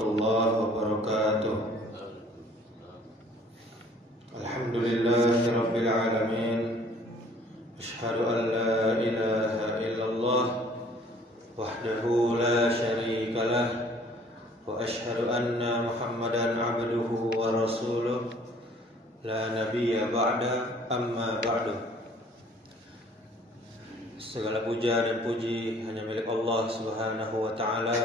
warahmatullahi wabarakatuh. Alhamdulillahirabbil alamin. Asyhadu an la ilaha illallah wahdahu la syarikalah wa asyhadu anna Muhammadan abduhu wa rasuluh la nabiyya ba'da, amma ba'du. Segala puja dan puji hanya milik Allah Subhanahu wa ta'ala.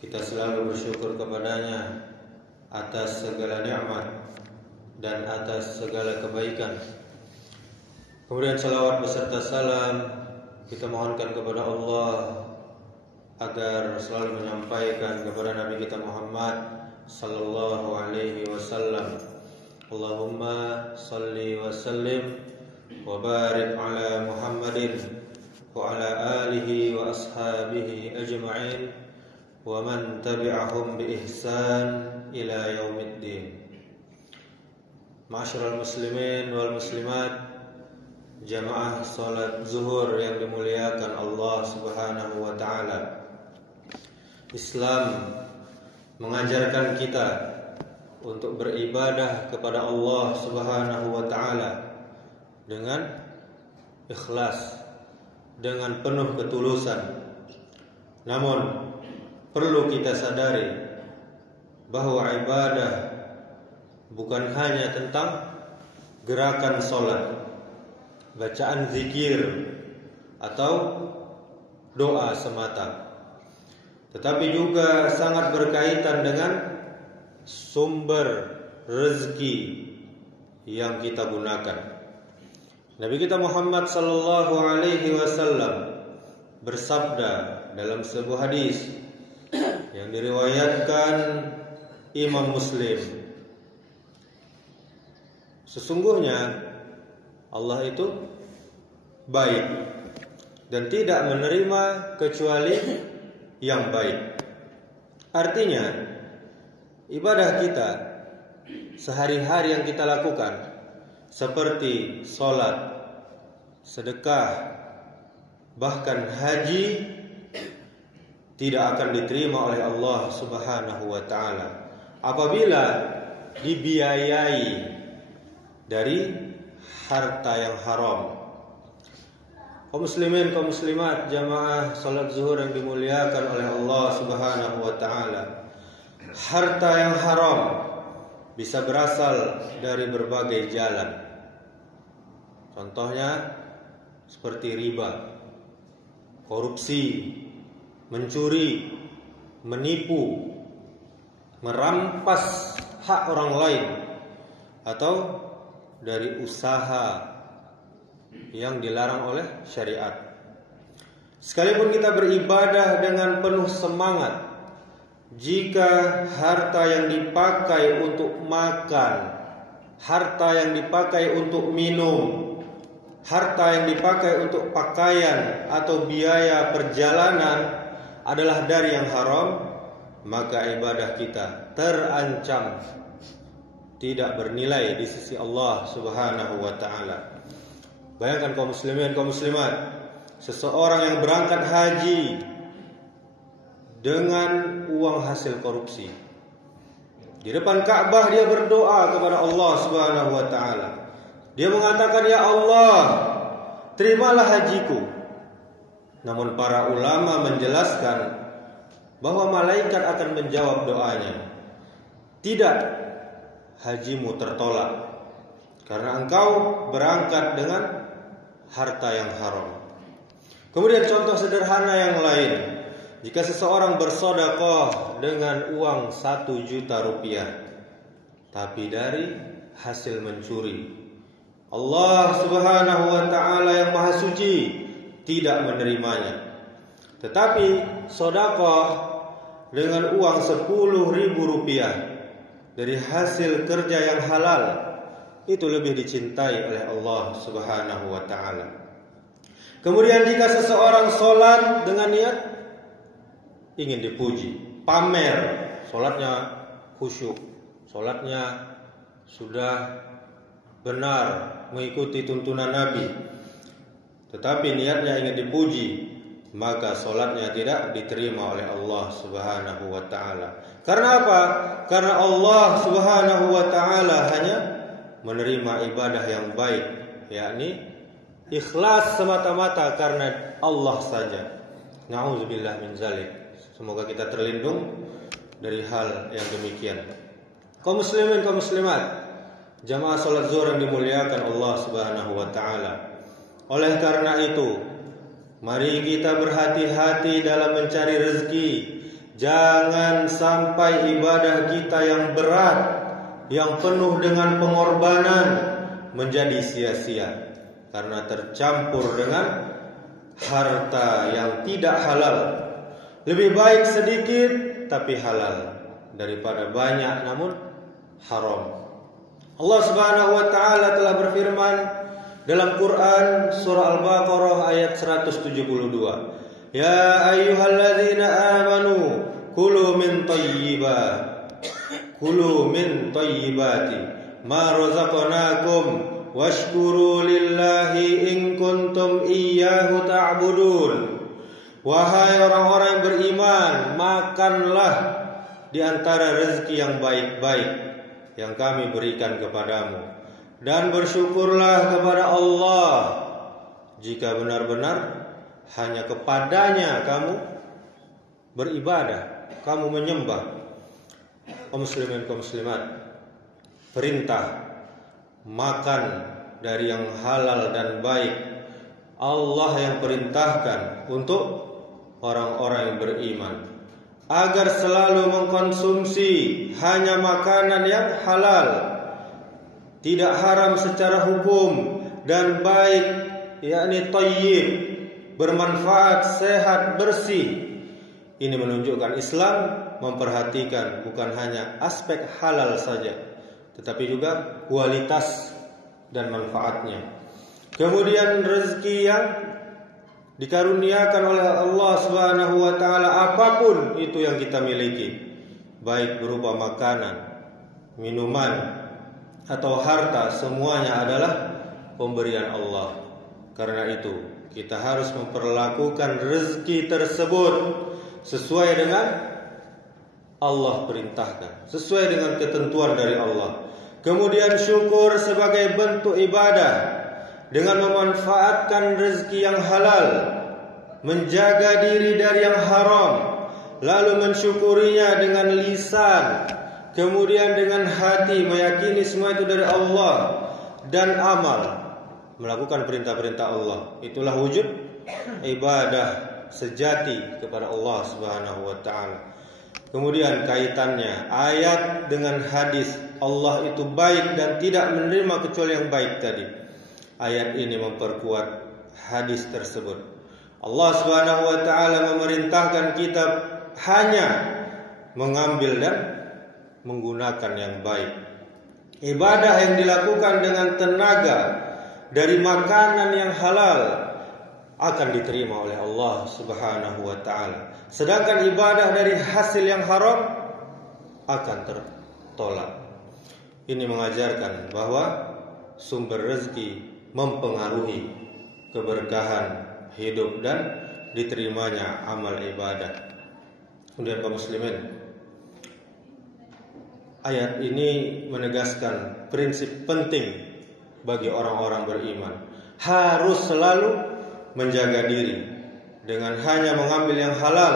Kita selalu bersyukur kepadanya atas segala nikmat dan atas segala kebaikan. Kemudian salawat beserta salam kita mohonkan kepada Allah agar selalu menyampaikan kepada Nabi kita Muhammad sallallahu alaihi wasallam. Allahumma salli wa sallim wa barik ala Muhammadin wa ala alihi wa ashabihi ajma'in wa man tabi'ahum bi ihsan ila yaumiddin. Ma'asyiral muslimin wal muslimat, jamaah salat zuhur yang dimuliakan Allah Subhanahu wa taala. Islam mengajarkan kita untuk beribadah kepada Allah Subhanahu wa taala dengan ikhlas, dengan penuh ketulusan. Namun perlu kita sadari bahwa ibadah bukan hanya tentang gerakan salat, bacaan zikir atau doa semata, tetapi juga sangat berkaitan dengan sumber rezeki yang kita gunakan. Nabi kita Muhammad sallallahu alaihi wasallam bersabda dalam sebuah hadis yang diriwayatkan Imam Muslim, sesungguhnya Allah itu baik dan tidak menerima kecuali yang baik. Artinya, ibadah kita sehari-hari yang kita lakukan seperti sholat, sedekah, bahkan haji tidak akan diterima oleh Allah Subhanahu wa ta'ala apabila dibiayai dari harta yang haram. Kaum muslimin, kaum muslimat, jamaah salat zuhur yang dimuliakan oleh Allah Subhanahu wa ta'ala, harta yang haram bisa berasal dari berbagai jalan. Contohnya seperti riba, korupsi, mencuri, menipu, merampas hak orang lain, atau dari usaha yang dilarang oleh syariat. Sekalipun kita beribadah dengan penuh semangat, jika harta yang dipakai untuk makan, harta yang dipakai untuk minum, harta yang dipakai untuk pakaian atau biaya perjalanan adalah dari yang haram, maka ibadah kita terancam tidak bernilai di sisi Allah Subhanahu wa ta'ala. Bayangkan kaum muslimin, kaum muslimat, seseorang yang berangkat haji dengan uang hasil korupsi. Di depan Ka'bah dia berdoa kepada Allah Subhanahu wa ta'ala. Dia mengatakan, "Ya Allah, terimalah hajiku." Namun para ulama menjelaskan bahwa malaikat akan menjawab doanya. Tidak, hajimu tertolak karena engkau berangkat dengan harta yang haram. Kemudian contoh sederhana yang lain, jika seseorang bersedekah dengan uang 1 juta rupiah tapi dari hasil mencuri, Allah Subhanahu wa ta'ala yang maha suci tidak menerimanya. Tetapi sedekah dengan uang 10.000 rupiah dari hasil kerja yang halal, itu lebih dicintai oleh Allah Subhanahu wa ta'ala. Kemudian jika seseorang sholat dengan niat ingin dipuji, pamer, sholatnya khusyuk, sholatnya sudah benar mengikuti tuntunan Nabi, tetapi niatnya ingin dipuji, maka solatnya tidak diterima oleh Allah Subhanahu wa ta'ala. Karena apa? Karena Allah Subhanahu wa ta'ala hanya menerima ibadah yang baik, yakni ikhlas semata-mata karena Allah saja. Na'udzubillah min zalik. Semoga kita terlindung dari hal yang demikian. Kaum muslimin, kaum muslimat, jamaah salat zuhur yang dimuliakan Allah Subhanahu wa ta'ala. Oleh karena itu, mari kita berhati-hati dalam mencari rezeki. Jangan sampai ibadah kita yang berat, yang penuh dengan pengorbanan, menjadi sia-sia karena tercampur dengan harta yang tidak halal. Lebih baik sedikit tapi halal daripada banyak namun haram. Allah Subhanahu wa ta'ala telah berfirman dalam Quran surah Al-Baqarah ayat 172. Ya ayyuhalladzina amanu kulu min thayyibati ma razaqnakum washkuru lillahi in kuntum iyyahu ta'budun. Wahai orang-orang yang beriman, makanlah di antara rezeki yang baik-baik yang kami berikan kepadamu, dan bersyukurlah kepada Allah jika benar-benar hanya kepadanya kamu beribadah, kamu menyembah. Kaum muslimin, kaum muslimat, perintah makan dari yang halal dan baik Allah yang perintahkan untuk orang-orang yang beriman, agar selalu mengkonsumsi hanya makanan yang halal, tidak haram secara hukum, dan baik, yakni thayyib, bermanfaat, sehat, bersih. Ini menunjukkan Islam memperhatikan bukan hanya aspek halal saja, tetapi juga kualitas dan manfaatnya. Kemudian rezeki yang dikaruniakan oleh Allah Subhanahu wa ta'ala, apapun itu yang kita miliki, baik berupa makanan, minuman, atau harta, semuanya adalah pemberian Allah. Karena itu kita harus memperlakukan rezeki tersebut sesuai dengan Allah perintahkan, sesuai dengan ketentuan dari Allah. Kemudian syukur sebagai bentuk ibadah dengan memanfaatkan rezeki yang halal, menjaga diri dari yang haram, lalu mensyukurinya dengan lisan, kemudian dengan hati meyakini semua itu dari Allah, dan amal melakukan perintah-perintah Allah. Itulah wujud ibadah sejati kepada Allah Subhanahu wa ta'ala. Kemudian kaitannya ayat dengan hadis, Allah itu baik dan tidak menerima kecuali yang baik tadi. Ayat ini memperkuat hadis tersebut. Allah Subhanahu wa ta'ala memerintahkan kita hanya mengambil dan menggunakan yang baik. Ibadah yang dilakukan dengan tenaga dari makanan yang halal akan diterima oleh Allah Subhanahu wa ta'ala. Sedangkan ibadah dari hasil yang haram akan tertolak. Ini mengajarkan bahwa sumber rezeki mempengaruhi keberkahan hidup dan diterimanya amal ibadah. Kemudian kaum muslimin, ayat ini menegaskan prinsip penting bagi orang-orang beriman. Harus selalu menjaga diri dengan hanya mengambil yang halal,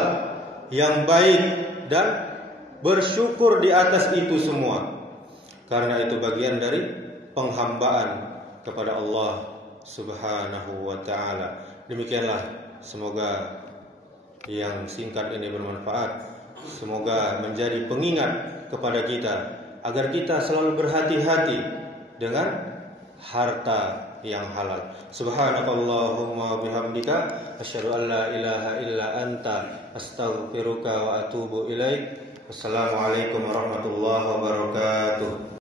yang baik, dan bersyukur di atas itu semua. Karena itu bagian dari penghambaan kepada Allah Subhanahu wa ta'ala. Demikianlah, semoga yang singkat ini bermanfaat. Semoga menjadi pengingat kepada kita agar kita selalu berhati-hati dengan harta yang halal. Subhanakallahumma bihamdika asyhadu an la ilaha illa anta astaghfiruka wa atubu ilaik. Wassalamualaikum warahmatullahi wabarakatuh.